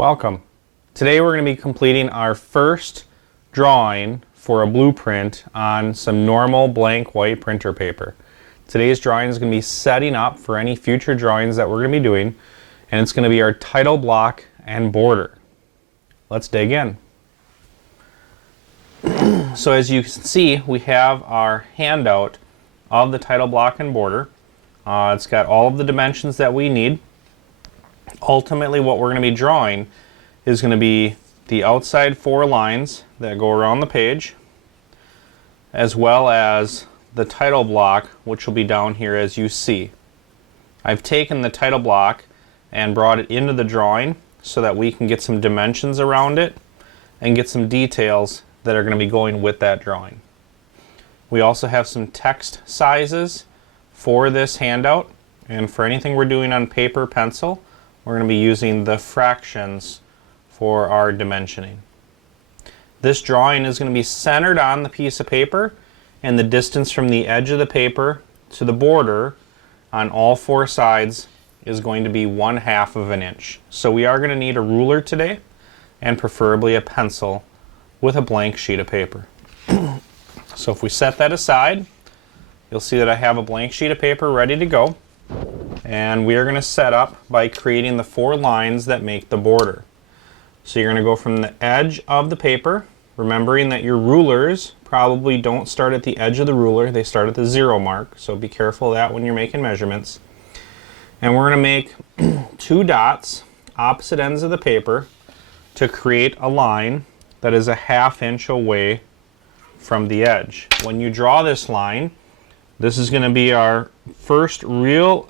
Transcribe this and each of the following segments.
Welcome. Today we're going to be completing our first drawing for a blueprint on some normal blank white printer paper. Today's drawing is going to be setting up for any future drawings that we're going to be doing, and it's going to be our title block and border. Let's dig in. So as you can see, we have our handout of the title block and border. It's got all of the dimensions that we need. Ultimately, what we're going to be drawing is going to be the outside 4 lines that go around the page, as well as the title block, which will be down here as you see. I've taken the title block and brought it into the drawing so that we can get some dimensions around it and get some details that are going to be going with that drawing. We also have some text sizes for this handout, and for anything we're doing on paper pencil, we're going to be using the fractions for our dimensioning. This drawing is going to be centered on the piece of paper, and the distance from the edge of the paper to the border on all 4 sides is going to be 1/2 of an inch. So we are going to need a ruler today, and preferably a pencil with a blank sheet of paper. So if we set that aside, you'll see that I have a blank sheet of paper ready to go. And we are going to set up by creating the 4 lines that make the border. So you're going to go from the edge of the paper, remembering that your rulers probably don't start at the edge of the ruler, they start at the 0 mark, so be careful of that when you're making measurements. And we're going to make 2 dots opposite ends of the paper to create a line that is a 1/2 inch away from the edge. When you draw this line, this is going to be our first real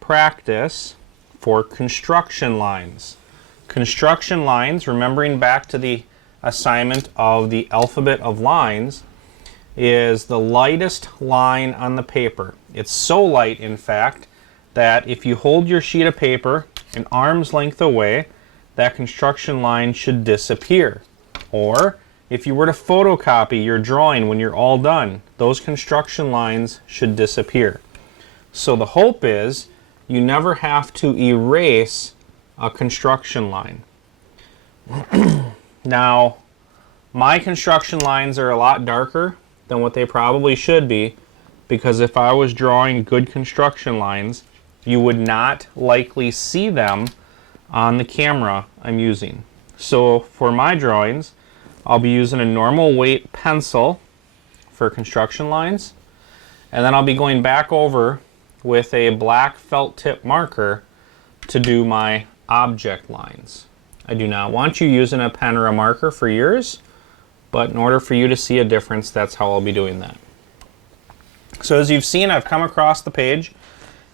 practice for construction lines. Construction lines, remembering back to the assignment of the alphabet of lines, is the lightest line on the paper. It's so light, in fact, that if you hold your sheet of paper an arm's length away, that construction line should disappear. Or if you were to photocopy your drawing when you're all done, those construction lines should disappear. So the hope is you never have to erase a construction line. Now, my construction lines are a lot darker than what they probably should be, because if I was drawing good construction lines, you would not likely see them on the camera I'm using. So for my drawings, I'll be using a normal weight pencil for construction lines, and then I'll be going back over with a black felt tip marker to do my object lines. I do not want you using a pen or a marker for yours, but in order for you to see a difference, that's how I'll be doing that. So as you've seen, I've come across the page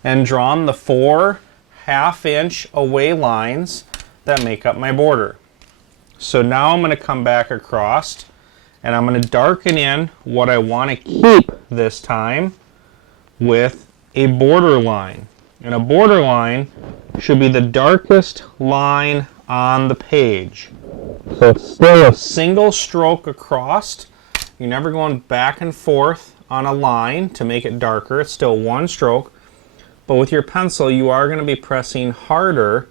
and drawn the 4 1/2 inch away lines that make up my border. So now I'm going to come back across and I'm going to darken in what I want to keep this time with a border line. And a border line should be the darkest line on the page. So it's still a single stroke across. You're never going back and forth on a line to make it darker. It's still one stroke. But with your pencil, you are going to be pressing harder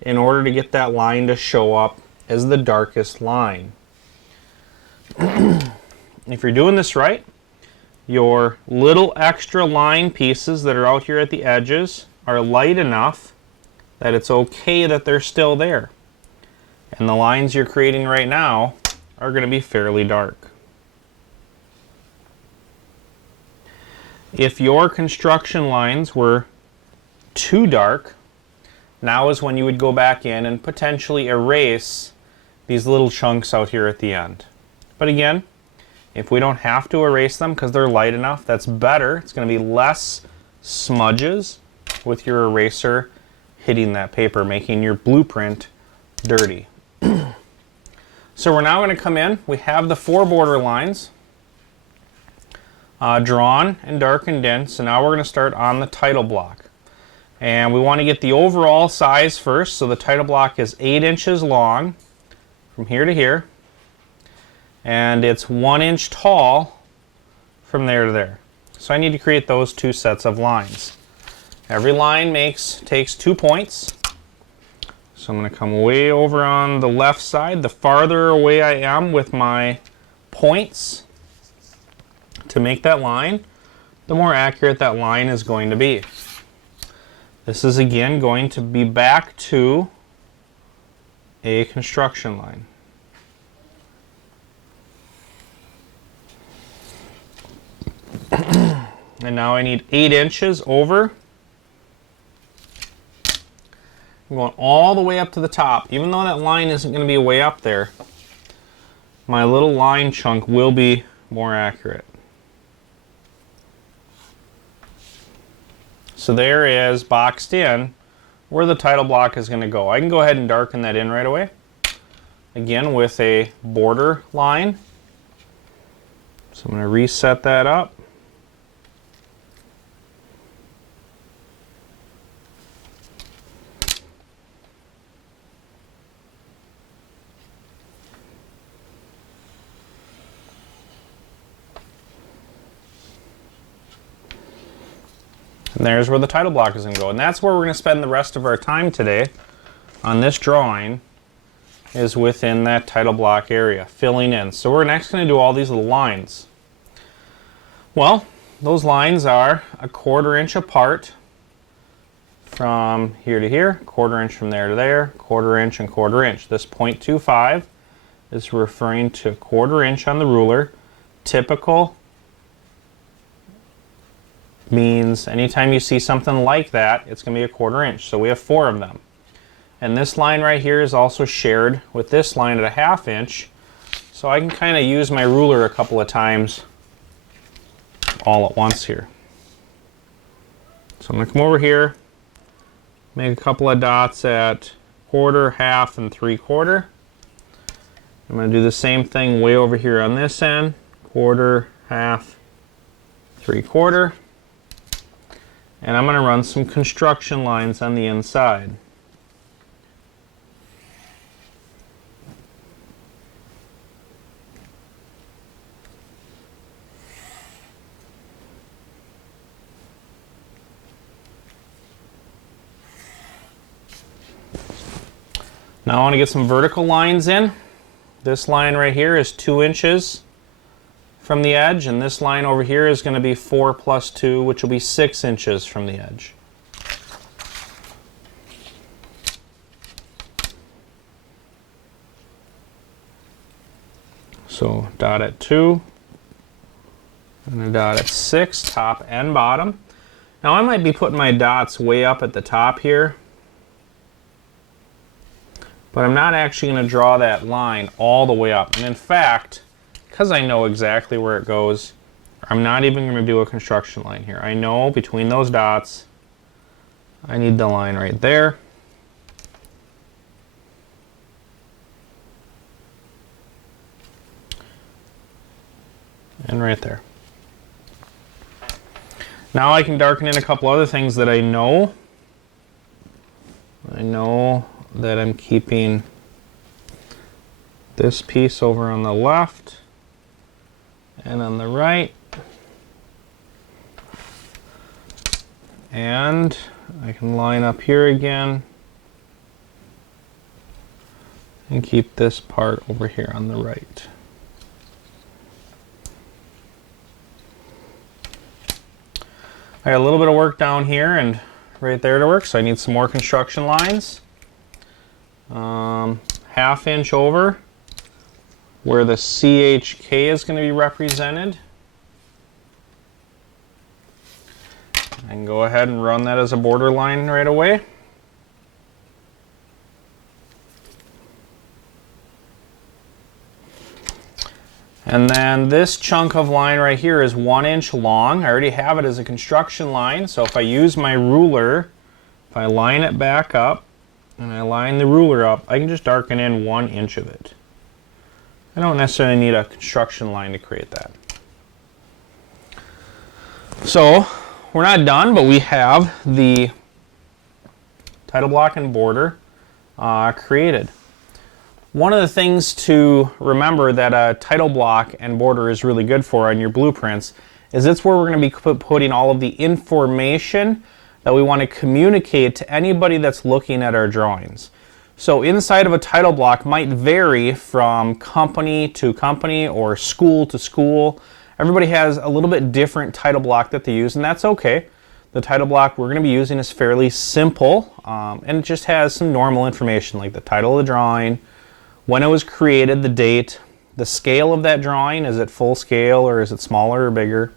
in order to get that line to show up as the darkest line. If you're doing this right, your little extra line pieces that are out here at the edges are light enough that it's okay that they're still there. And the lines you're creating right now are going to be fairly dark. If your construction lines were too dark, now is when you would go back in and potentially erase these little chunks out here at the end. But again, if we don't have to erase them because they're light enough, that's better. It's going to be less smudges with your eraser hitting that paper, making your blueprint dirty. So we're now going to come in. We have the 4 border lines drawn and darkened in. So now we're going to start on the title block. And we want to get the overall size first. So the title block is 8 inches long from here to here. And it's 1 inch tall from there to there. So I need to create those 2 sets of lines. Every line takes 2 points. So I'm going to come way over on the left side. The farther away I am with my points to make that line, the more accurate that line is going to be. This is again going to be back to a construction line. And now I need 8 inches over. I'm going all the way up to the top. Even though that line isn't going to be way up there, my little line chunk will be more accurate. So there is boxed in where the title block is going to go. I can go ahead and darken that in right away. Again with a border line. So I'm going to reset that up. And there's where the title block is going to go. And that's where we're going to spend the rest of our time today on this drawing, is within that title block area, filling in. So we're next going to do all these little lines. Well, those lines are a 1/4 inch apart from here to here, 1/4 inch from there to there, 1/4 inch and 1/4 inch. This 0.25 is referring to 1/4 inch on the ruler. Typical means anytime you see something like that, it's going to be a 1/4 inch. So we have 4 of them. And this line right here is also shared with this line at a 1/2 inch. So I can kind of use my ruler a couple of times all at once here. So I'm going to come over here, make a couple of dots at 1/4, 1/2, and 3/4. I'm going to do the same thing way over here on this end, 1/4, 1/2, 3/4. And I'm going to run some construction lines on the inside. Now I want to get some vertical lines in. This line right here is 2 inches from the edge, and this line over here is going to be 4 plus 2, which will be 6 inches from the edge. So dot at 2 and a dot at 6, top and bottom. Now I might be putting my dots way up at the top here, but I'm not actually going to draw that line all the way up. And in fact, because I know exactly where it goes, I'm not even going to do a construction line here. I know between those dots, I need the line right there. And right there. Now I can darken in a couple other things that I know. I know that I'm keeping this piece over on the left and on the right, and I can line up here again and keep this part over here on the right. I got a little bit of work down here and right there to work, so I need some more construction lines. 1/2 inch over where the CHK is going to be represented. I can go ahead and run that as a border line right away. And then this chunk of line right here is 1 inch long. I already have it as a construction line, so if I use my ruler, if I line it back up and I line the ruler up, I can just darken in 1 inch of it. I don't necessarily need a construction line to create that. So we're not done, but we have the title block and border created. One of the things to remember that a title block and border is really good for on your blueprints is it's where we're going to be putting all of the information that we want to communicate to anybody that's looking at our drawings. So inside of a title block might vary from company to company or school to school. Everybody has a little bit different title block that they use, and that's okay. The title block we're going to be using is fairly simple, and it just has some normal information like the title of the drawing, when it was created, the date, the scale of that drawing, is it full scale or is it smaller or bigger,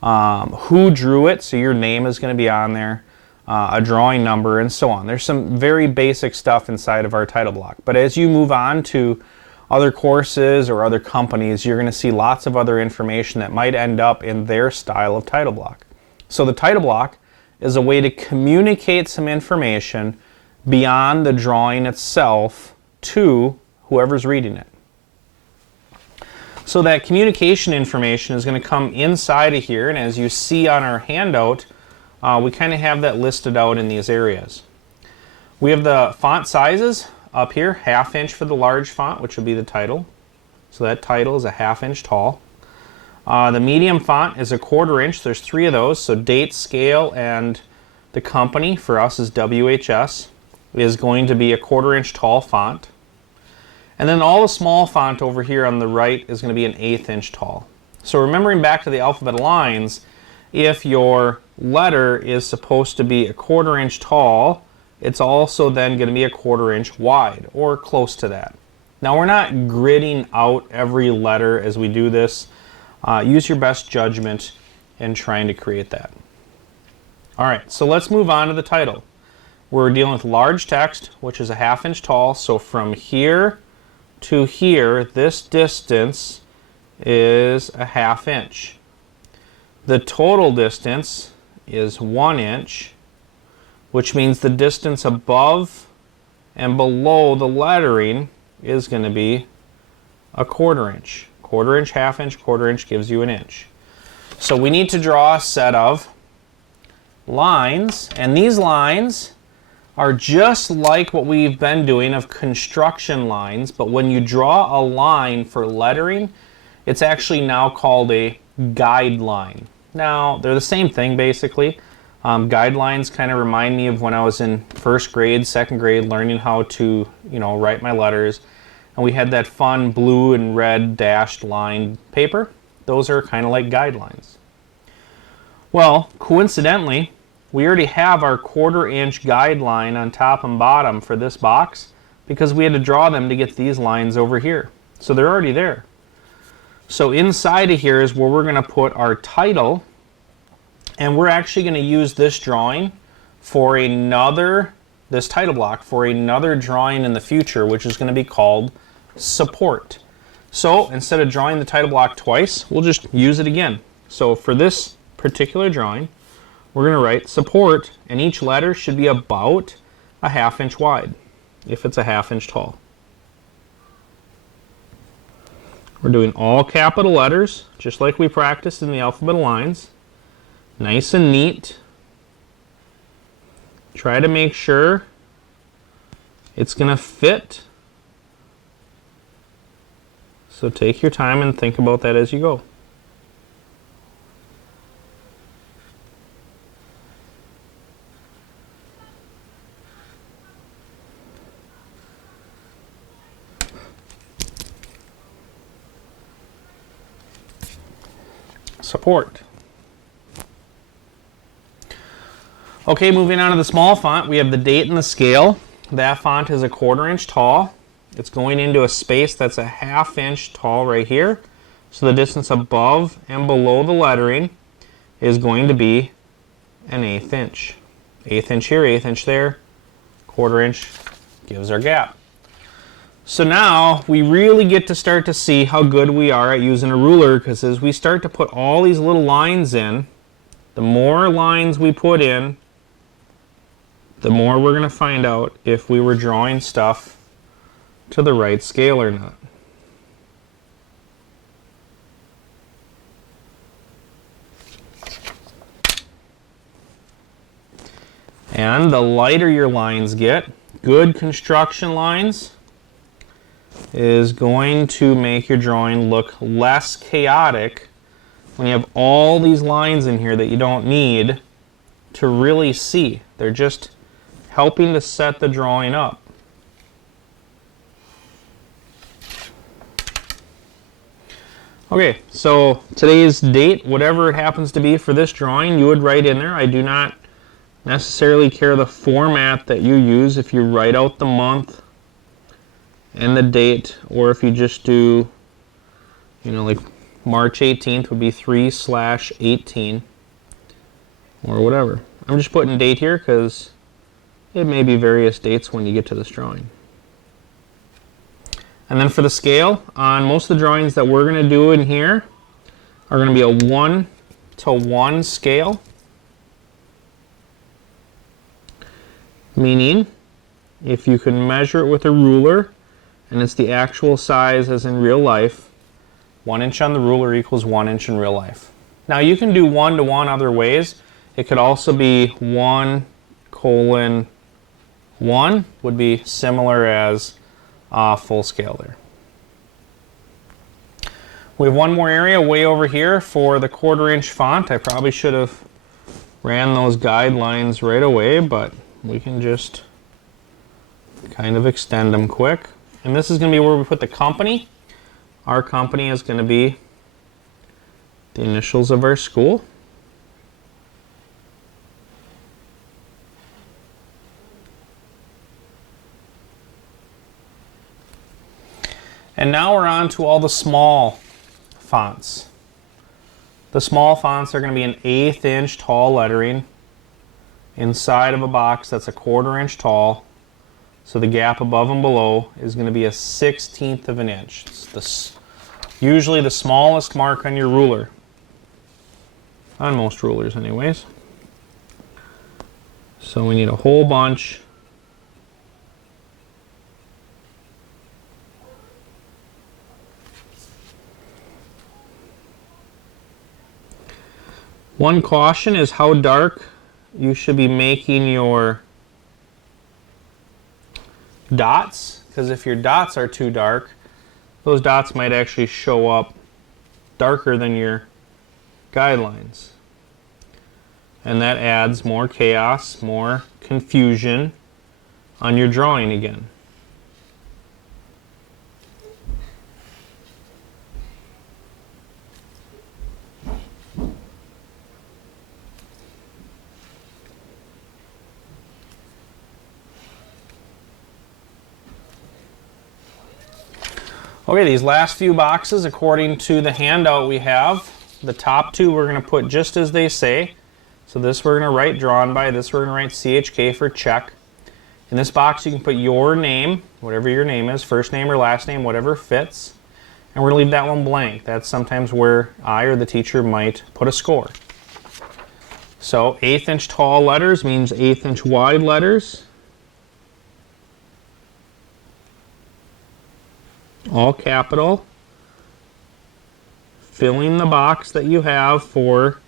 who drew it, so your name is going to be on there, a drawing number, and so on. There's some very basic stuff inside of our title block, but as you move on to other courses or other companies, you're going to see lots of other information that might end up in their style of title block. So the title block is a way to communicate some information beyond the drawing itself to whoever's reading it. So that communication information is going to come inside of here, and as you see on our handout, we kind of have that listed out in these areas. We have the font sizes up here, 1/2 inch for the large font, which would be the title. So that title is a 1/2 inch tall. The medium font is a 1/4 inch. There's 3 of those, so date, scale, and the company, for us is WHS, is going to be a 1/4 inch tall font. And then all the small font over here on the right is going to be an 1/8 inch tall. So remembering back to the alphabet lines, if your letter is supposed to be a 1/4 inch tall, it's also then going to be a 1/4 inch wide, or close to that. Now we're not gridding out every letter as we do this. Use your best judgment in trying to create that. Alright, so let's move on to the title. We're dealing with large text, which is a 1/2 inch tall, so from here to here, this distance is a 1/2 inch. The total distance is 1 inch, which means the distance above and below the lettering is going to be a 1/4 inch. 1/4 inch, 1/2 inch, 1/4 inch gives you an inch. So we need to draw a set of lines, and these lines are just like what we've been doing of construction lines, but when you draw a line for lettering, it's actually now called a guideline. Now, they're the same thing basically. Guidelines kind of remind me of when I was in 1st grade, 2nd grade, learning how to, write my letters. And we had that fun blue and red dashed line paper. Those are kind of like guidelines. Well, coincidentally, we already have our 1/4 inch guideline on top and bottom for this box because we had to draw them to get these lines over here. So they're already there. So inside of here is where we're going to put our title, and we're actually going to use this drawing for this title block for another drawing in the future, which is going to be called support. So instead of drawing the title block twice, we'll just use it again. So for this particular drawing, we're going to write support, and each letter should be about a 1/2 inch wide if it's a 1/2 inch tall. We're doing all capital letters, just like we practiced in the alphabet lines. Nice and neat. Try to make sure it's going to fit. So take your time and think about that as you go. Support. Okay, moving on to the small font, we have the date and the scale. That font is a 1/4 inch tall. It's going into a space that's a 1/2 inch tall right here. So the distance above and below the lettering is going to be an 1/8 inch. 1/8 inch here, 1/8 inch there, 1/4 inch gives our gap. So now we really get to start to see how good we are at using a ruler, because as we start to put all these little lines in, the more lines we put in, the more we're going to find out if we were drawing stuff to the right scale or not. And the lighter your lines get, good construction lines, is going to make your drawing look less chaotic when you have all these lines in here that you don't need to really see. They're just helping to set the drawing up. Okay, so today's date, whatever it happens to be for this drawing, you would write in there. I do not necessarily care the format that you use. If you write out the month and the date, or if you just do, you know, like March 18th would be 3/18, or whatever. I'm just putting date here because it may be various dates when you get to this drawing. And then for the scale, on most of the drawings that we're going to do in here are going to be a 1:1 scale. Meaning, if you can measure it with a ruler and it's the actual size as in real life, 1 inch on the ruler equals 1 inch in real life. Now you can do 1:1 other ways. It could also be 1:1 would be similar as full scale there. We have one more area way over here for the 1/4 inch font. I probably should have ran those guidelines right away, but we can just kind of extend them quick. And this is going to be where we put the company. Our company is going to be the initials of our school. And now we're on to all the small fonts. The small fonts are going to be an 1/8 inch tall lettering inside of a box that's a 1/4 inch tall. So the gap above and below is going to be a 1/16 of an inch. It's usually the smallest mark on your ruler. On most rulers anyways. So we need a whole bunch. One caution is how dark you should be making your dots, because if your dots are too dark, those dots might actually show up darker than your guidelines. And that adds more chaos, more confusion on your drawing again. Okay, these last few boxes, according to the handout we have, the top two we're going to put just as they say. So this we're going to write drawn by, this we're going to write CHK for check. In this box you can put your name, whatever your name is, first name or last name, whatever fits. And we're going to leave that one blank. That's sometimes where I or the teacher might put a score. So 1/8 inch tall letters means 1/8 inch wide letters. All capital, filling the box that you have for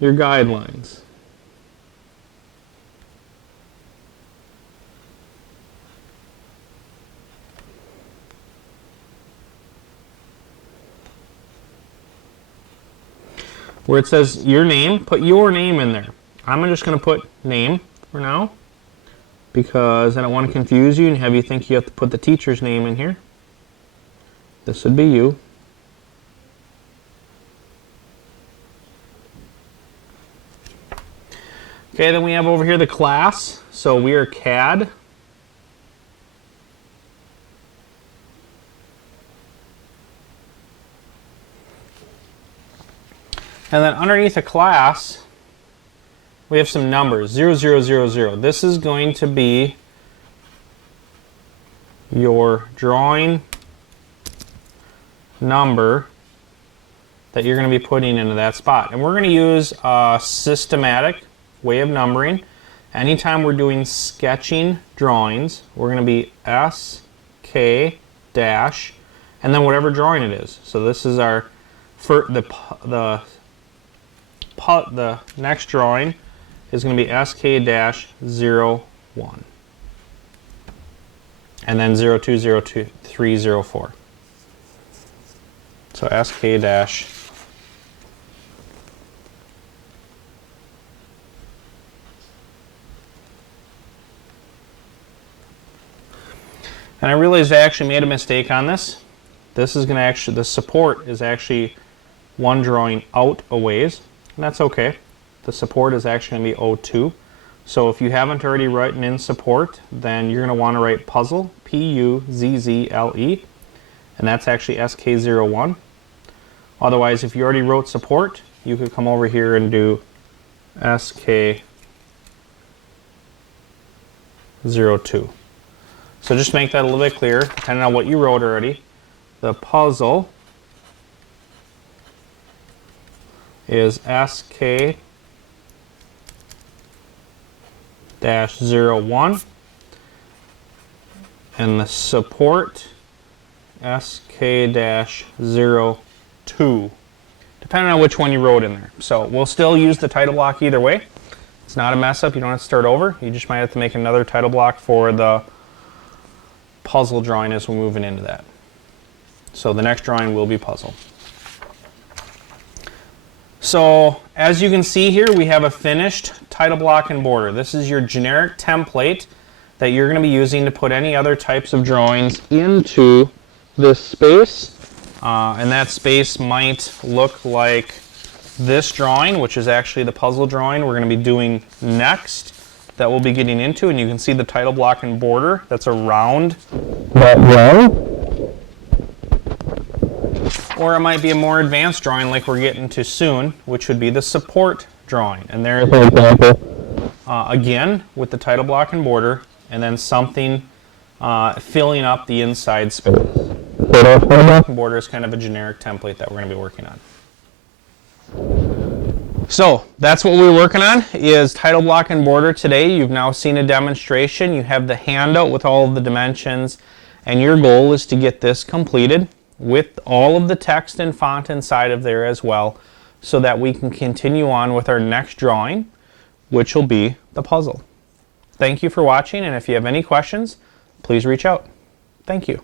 your guidelines. Where it says your name, put your name in there. I'm just going to put name for now because I don't want to confuse you and have you think you have to put the teacher's name in here. This would be you. Okay, then we have over here the class. So we are CAD. And then underneath the class, we have some numbers, 0000. This is going to be your drawing number that you're going to be putting into that spot. And we're going to use a systematic way of numbering. Anytime we're doing sketching drawings, we're going to be SK dash and then whatever drawing it is. So this is our the next drawing is going to be SK-01 and then 02, 02, 3, 04. So SK dash and I realized I actually made a mistake on this. this is going to actually, the support is actually one drawing out a ways, and that's okay. The support is actually going to be 02. So if you haven't already written in support, then you're going to want to write puzzle, P-U-Z-Z-L-E, and that's actually SK-01. Otherwise, if you already wrote support, you could come over here and do SK-02. So just make that a little bit clearer, depending on what you wrote already. The puzzle is SK-01, and the support SK-02, depending on which one you wrote in there. So we'll still use the title block either way. It's not a mess up. You don't have to start over. You just might have to make another title block for the puzzle drawing as we're moving into that. So the next drawing will be puzzle. So as you can see here, we have a finished title block and border. This is your generic template that you're going to be using to put any other types of drawings into this space. And that space might look like this drawing, which is actually the puzzle drawing we're going to be doing next, that we'll be getting into. And you can see the title block and border that's around that row. Or it might be a more advanced drawing like we're getting to soon, which would be the support drawing. And there's an example, again, with the title block and border, and then something filling up the inside space. So that title block and border is kind of a generic template that we're going to be working on. So that's what we're working on, is title block and border today. You've now seen a demonstration. You have the handout with all of the dimensions, and your goal is to get this completed with all of the text and font inside of there as well, so that we can continue on with our next drawing, which will be the puzzle. Thank you for watching, and if you have any questions, please reach out. Thank you.